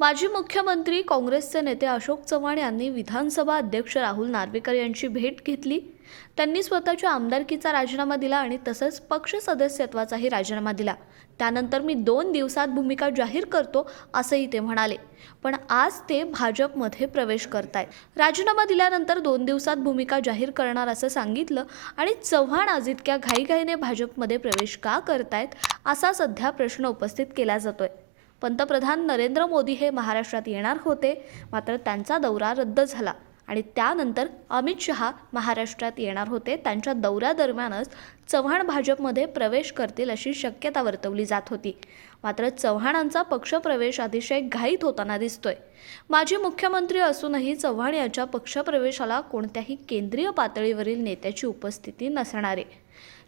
माजी मुख्यमंत्री काँग्रेसचे नेते अशोक चव्हाण यांनी विधानसभा अध्यक्ष राहुल नार्वेकर यांची भेट घेतली. त्यांनी स्वतःच्या आमदारकीचा राजीनामा दिला आणि तसंच पक्ष सदस्यत्वाचाही राजीनामा दिला. त्यानंतर मी दोन दिवसात भूमिका जाहीर करतो असंही ते म्हणाले. पण आज ते भाजपमध्ये प्रवेश करतायत. राजीनामा दिल्यानंतर दोन दिवसात भूमिका जाहीर करणार असं सांगितलं आणि चव्हाण आज इतक्या घाईघाईने भाजपमध्ये प्रवेश का करतायत असा सध्या प्रश्न उपस्थित केला जातोय. पंतप्रधान नरेंद्र मोदी हे महाराष्ट्रात येणार होते. मात्र त्यांचा दौरा रद्द झाला आणि त्यानंतर अमित शहा महाराष्ट्रात येणार होते. त्यांच्या दौऱ्यादरम्यानच चव्हाण भाजपमध्ये प्रवेश करतील अशी शक्यता वर्तवली जात होती. मात्र चव्हाणांचा पक्षप्रवेश अतिशय घाईत होताना दिसतोय. माजी मुख्यमंत्री असूनही चव्हाण यांच्या पक्षप्रवेशाला कोणत्याही केंद्रीय पातळीवरील नेत्याची उपस्थिती नसणारे.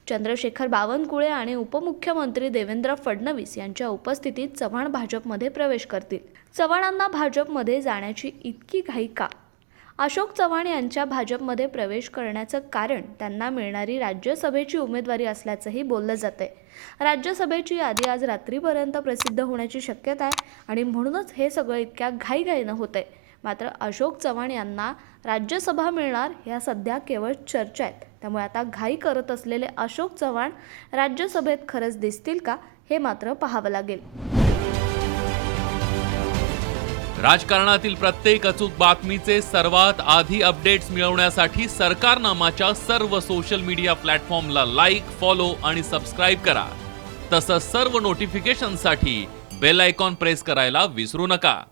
चंद्रशेखर बावनकुळे आणि उपमुख्यमंत्री देवेंद्र फडणवीस यांच्या उपस्थितीत चव्हाण भाजपमध्ये प्रवेश करतील. चव्हाणांना भाजपमध्ये जाण्याची इतकी घाई का? अशोक चव्हाण यांच्या भाजपमध्ये प्रवेश करण्याचं कारण त्यांना मिळणारी राज्यसभेची उमेदवारी असल्याचंही बोललं जातंय. राज्यसभेची यादी आज रात्रीपर्यंत प्रसिद्ध होण्याची शक्यता आहे आणि म्हणूनच हे सगळं इतक्या घाईघाईनं होतंय. मात्र अशोक चव्हाण यांना राज्यसभा मिळणार ह्या सध्या केवळ चर्चा आहेत. त्यामुळे आता घाई करत असलेले अशोक चव्हाण राज्यसभेत खरंच दिसतील का हे मात्र पाहावं लागेल. राजकारणातील प्रत्येक अचूक बातमीचे सर्वात आधी अपडेट्स मिळवण्यासाठी सरकारनामाच्या सर्व सोशल मीडिया प्लॅटफॉर्मला लाईक फॉलो आणि सबस्क्राईब करा. तसंच सर्व नोटिफिकेशनसाठी बेल आयकॉन प्रेस करायला विसरू नका.